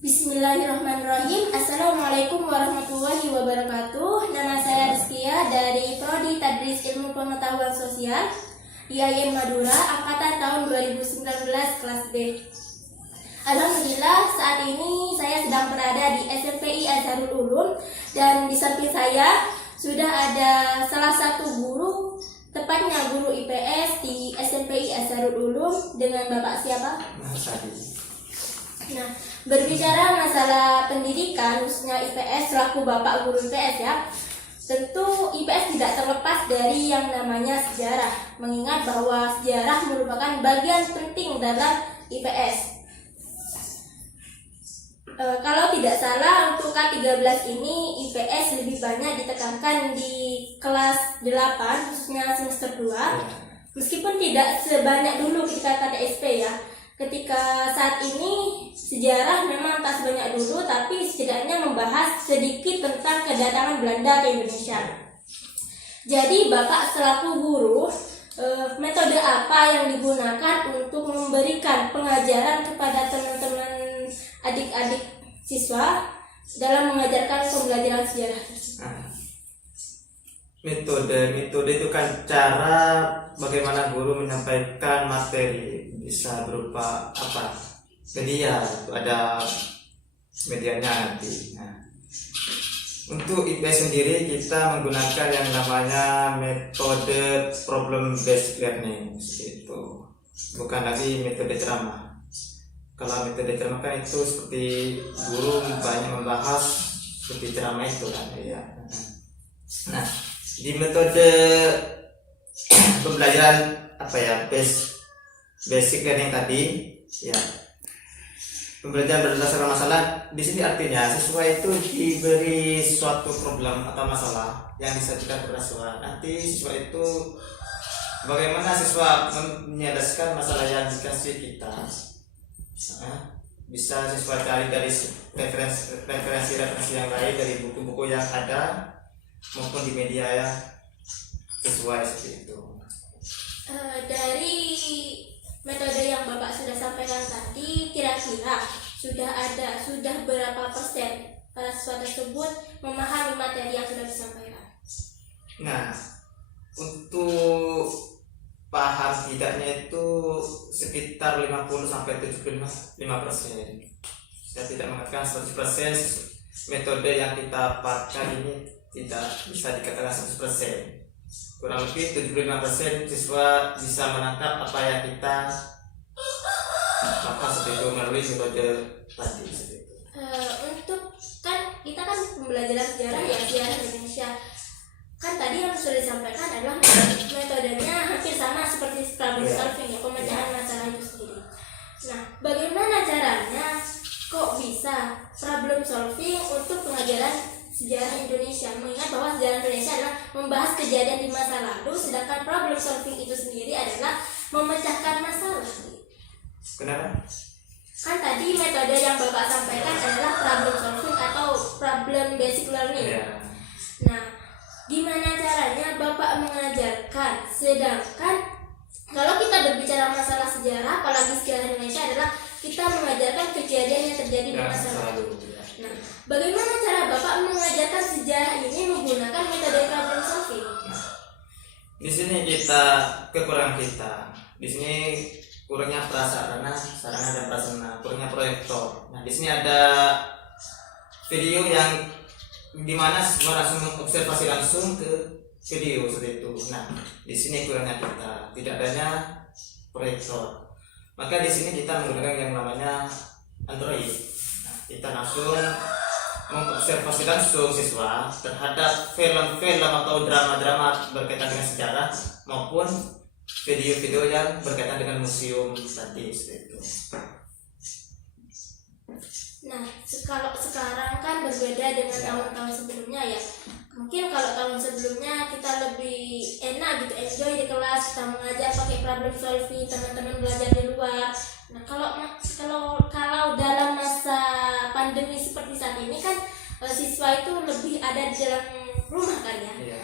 Bismillahirrahmanirrahim. Assalamualaikum warahmatullahi wabarakatuh. Nama saya Rizkia dari Prodi Tadris Ilmu Pengetahuan Sosial IAIN Madura, angkatan tahun 2019 kelas B. Alhamdulillah, saat ini saya sedang berada di SMPI Azharul Ulum, dan di samping saya sudah ada salah satu guru, tepatnya guru IPS di SMPI Azharul Ulum, dengan Bapak siapa? Nah, berbicara masalah pendidikan, khususnya IPS selaku Bapak guru IPS ya, tentu IPS tidak terlepas dari yang namanya sejarah, mengingat bahwa sejarah merupakan bagian penting dalam IPS. Kalau tidak salah, untuk K13 ini IPS lebih banyak ditekankan di kelas 8, khususnya semester 2, meskipun tidak sebanyak dulu ketika KTSP ya. Ketika saat ini sejarah memang tak sebanyak dulu, tapi setidaknya membahas sedikit tentang kedatangan Belanda ke Indonesia. Jadi Bapak selaku guru, metode apa yang digunakan untuk memberikan pengajaran kepada teman-teman adik-adik siswa dalam mengajarkan pembelajaran sejarah? Metode itu kan cara bagaimana guru menyampaikan materi, bisa berupa apa, media, itu ada medianya nanti. Nah, untuk IPS sendiri kita menggunakan yang namanya metode problem based learning, itu bukan lagi metode ceramah. Kalau metode ceramah kan itu seperti guru banyak membahas seperti ceramah itu kan ya. Nah, di metode pembelajaran apa ya, basic learning tadi ya, pembelajaran berdasarkan masalah, di sini artinya siswa itu diberi suatu problem atau masalah yang disajikan kepada siswa. Nanti siswa itu bagaimana siswa menyelesaikan masalah yang dikasih kita. Bisa siswa cari dari referensi yang lain, dari buku-buku yang ada maupun di media ya, sesuai seperti itu. Dari metode yang Bapak sudah sampaikan tadi, kira-kira sudah berapa persen para siswa tersebut memahami materi yang sudah disampaikan? Nah, untuk paham tidaknya itu sekitar 50-75%. Saya tidak mengatakan 100%. Metode yang kita pakai ini tidak bisa dikatakan 100%. Kurang lebih 75% siswa bisa menangkap apa yang kita lakukan seperti itu melalui metode tadi. Untuk kan kita kan pembelajaran sejarah ya, sejarah Indonesia. Kan tadi yang sudah disampaikan adalah metodenya hampir sama seperti problem solving ya, pemecahan masalah itu sendiri. Nah, bagaimana caranya kok bisa problem solving untuk pengajaran sejarah Indonesia, mengingat bahwa sejarah Indonesia adalah membahas kejadian di masa lalu, sedangkan problem solving itu sendiri adalah memecahkan masalah. Kenapa? Kan tadi metode yang Bapak sampaikan adalah problem solving atau problem basic learning. Nah, gimana caranya Bapak mengajarkan, sedangkan kalau kita berbicara masalah sejarah, apalagi sejarah Indonesia, adalah kita mengajarkan kejadian yang terjadi di masa lalu. Nah, bagaimana cara Bapak mengajarkan sejarah ini menggunakan metode problem solving? Di sini kekurangan kita. Di sini kurangnya prasarana, sarana dan prasarana, kurangnya proyektor. Nah, di sini ada video yang dimana siswa langsung mengobservasi langsung ke video seperti itu. Nah, di sini kurangnya kita, tidak adanya proyektor. Maka di sini kita menggunakan yang namanya Android. Kita langsung mengobservasi langsung siswa terhadap film-film atau drama-drama berkaitan dengan sejarah maupun video-video yang berkaitan dengan museum tadi seperti itu. Nah, kalau sekarang kan berbeda dengan tahun-tahun sebelumnya ya. Mungkin kalau tahun sebelumnya kita lebih enak gitu, enjoy di kelas, kita mengajar pakai problem solving, teman-teman belajar di luar. Nah, kalau dalam masa pandemi seperti saat ini kan siswa itu lebih ada di dalam rumah kan ya.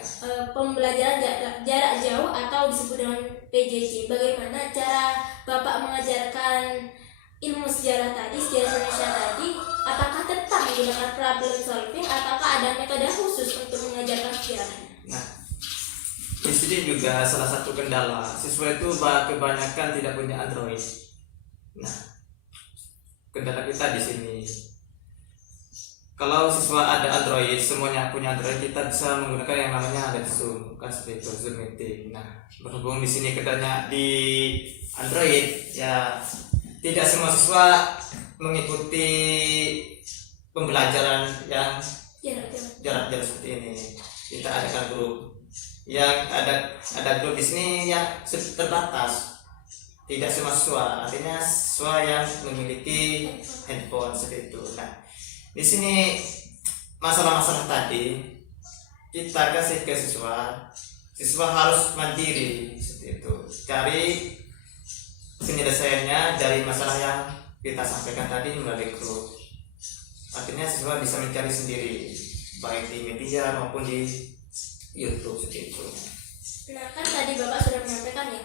Pembelajaran jarak jauh atau disebut dengan PJJ. Bagaimana cara Bapak mengajarkan ilmu sejarah tadi, sejarah Indonesia tadi, menggunakan problem solving ataukah ada metode khusus untuk mengajarkan sejarah? Nah, di sini juga salah satu kendala siswa itu kebanyakan tidak punya Android. Nah, kendala kita di sini. Kalau siswa ada Android, semuanya punya Android, kita bisa menggunakan yang namanya ada Zoom, kan seperti itu, Zoom meeting. Nah, berhubung di sini kendalanya di Android, ya tidak semua siswa mengikuti pembelajaran yang jarak-jarak seperti ini. Kita adakan grup yang ada grup di sini yang terbatas, tidak semua siswa, artinya siswa yang memiliki handphone seperti itu. Nah, di sini masalah-masalah tadi kita kasih ke siswa harus mandiri seperti itu, cari penyelesaiannya dari masalah yang kita sampaikan tadi melalui grup. Artinya siswa bisa mencari sendiri baik di media maupun di YouTube seperti itu. Nah, kan tadi Bapak sudah menyampaikan ya,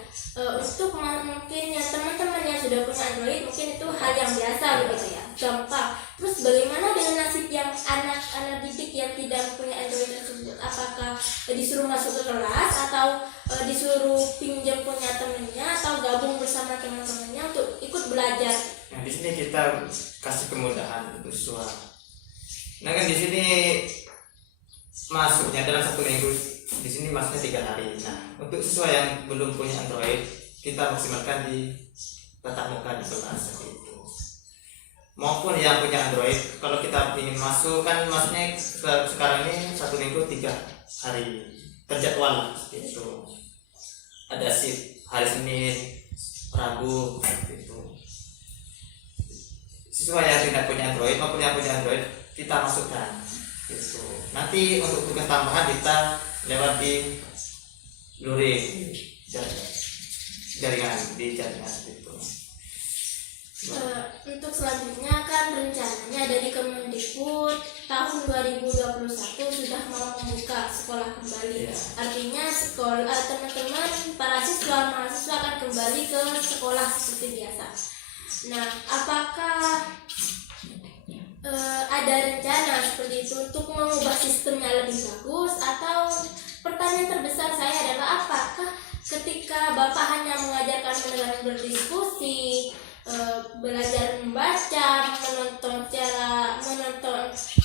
untuk mungkin yang teman-teman yang sudah punya Android mungkin itu hal yang biasa begitu ya, gampang. Terus bagaimana dengan nasib yang anak-anak didik yang tidak punya Android tersebut? Apakah disuruh masuk ke kelas atau disuruh pinjam punya temannya atau gabung bersama teman-temannya untuk ikut belajar? Nah, di sini kita kasih kemudahan untuk siswa. Nah, kan di sini masuknya dalam 1 minggu, di sini masuknya 3 hari. Nah, untuk siswa yang belum punya Android, kita maksimalkan di tatap muka di kelas seperti itu. Maupun yang punya Android, kalau kita ingin masuk, kan masuknya sekarang ini 1 minggu 3 hari terjadwal seperti itu. Ada shift hari Senin, Rabu seperti itu. Siswa yang tidak punya Android maupun yang punya Android kita masukkan gitu. Nanti untuk tugas tambahan kita lewat di luring jaringan itu. Untuk selanjutnya kan rencananya dari Kemendikbud tahun 2021 sudah mau membuka sekolah kembali. Artinya teman-teman para siswa mahasiswa akan kembali ke sekolah seperti biasa. Nah, apakah ada rencana seperti itu untuk mengubah sistemnya lebih bagus, atau pertanyaan terbesar saya adalah apakah ketika Bapak hanya mengajarkan mendengar berdiskusi, belajar membaca, menonton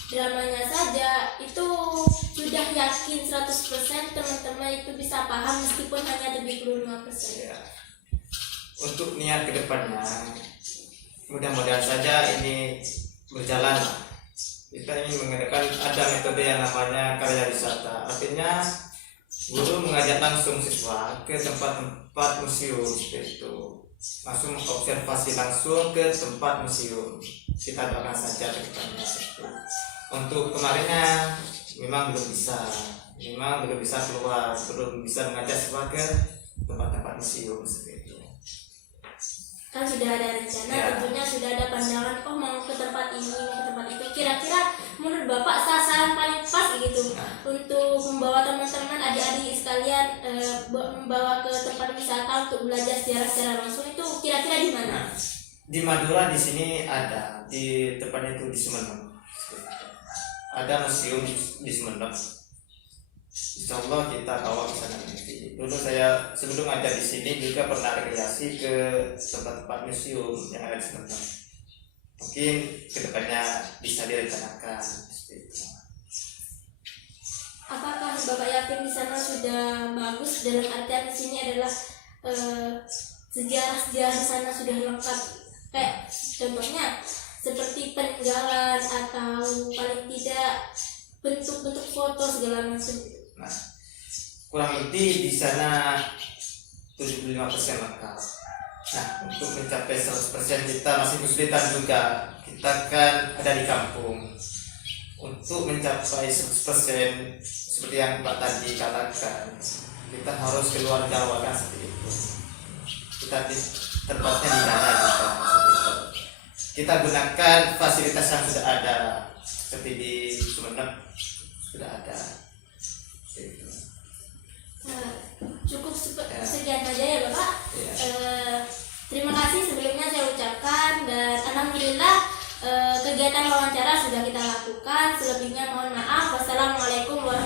dramanya saja, itu sudah yakin 100% teman-teman itu bisa paham meskipun hanya 75%? Ya. Untuk niat kedepannya, mudah-mudahan saja ini berjalan. Kita ingin mengadakan ada metode yang namanya karya wisata. Artinya guru mengajak langsung siswa ke tempat-tempat museum seperti itu, langsung observasi langsung ke tempat museum. Kita doakan saja ke depannya. Untuk kemarinnya memang belum bisa keluar, belum bisa mengajak siswa ke tempat-tempat museum seperti itu. Kan sudah ada rencana, tentunya sudah ada pandangan, mau ke tempat ini, mau ke tempat itu. Kira-kira menurut Bapak sasaran paling pas gitu untuk membawa teman-teman adik-adik sekalian membawa ke tempat wisata untuk belajar secara langsung itu kira-kira di mana? Di Madura di sini ada, di tempatnya itu di Sumeneb. Ada museum di Sumeneb. Insya Allah kita bawa ke sana nanti. Dulu saya sebelum ngajar di sini juga pernah rekreasi ke tempat-tempat museum yang ada di Sumeneb. Mungkin kedepannya bisa direncanakan seperti itu. Apakah Bapak yakin di sana sudah bagus, dalam artian di sini adalah sejarah-sejarah di sana sudah lengkap, kayak contohnya seperti peninggalan atau paling tidak bentuk-bentuk foto segala macam? Nah, kurang lebih di sana 75% lengkap. Nah, untuk mencapai 100% kita masih kesulitan juga. Kita kan ada di kampung. Untuk mencapai 100% seperti yang Pak tadi katakan, kita harus keluar Jawa kan seperti itu. Kita tempatnya di mana kita seperti itu. Kita gunakan fasilitas yang sudah ada, seperti di Sumeneb sudah ada. Cukup sekian saja ya Bapak. Terima kasih sebelumnya saya ucapkan, dan alhamdulillah kegiatan wawancara sudah kita lakukan. Selebihnya mohon maaf. Wassalamualaikum warahmatullahi wabarakatuh.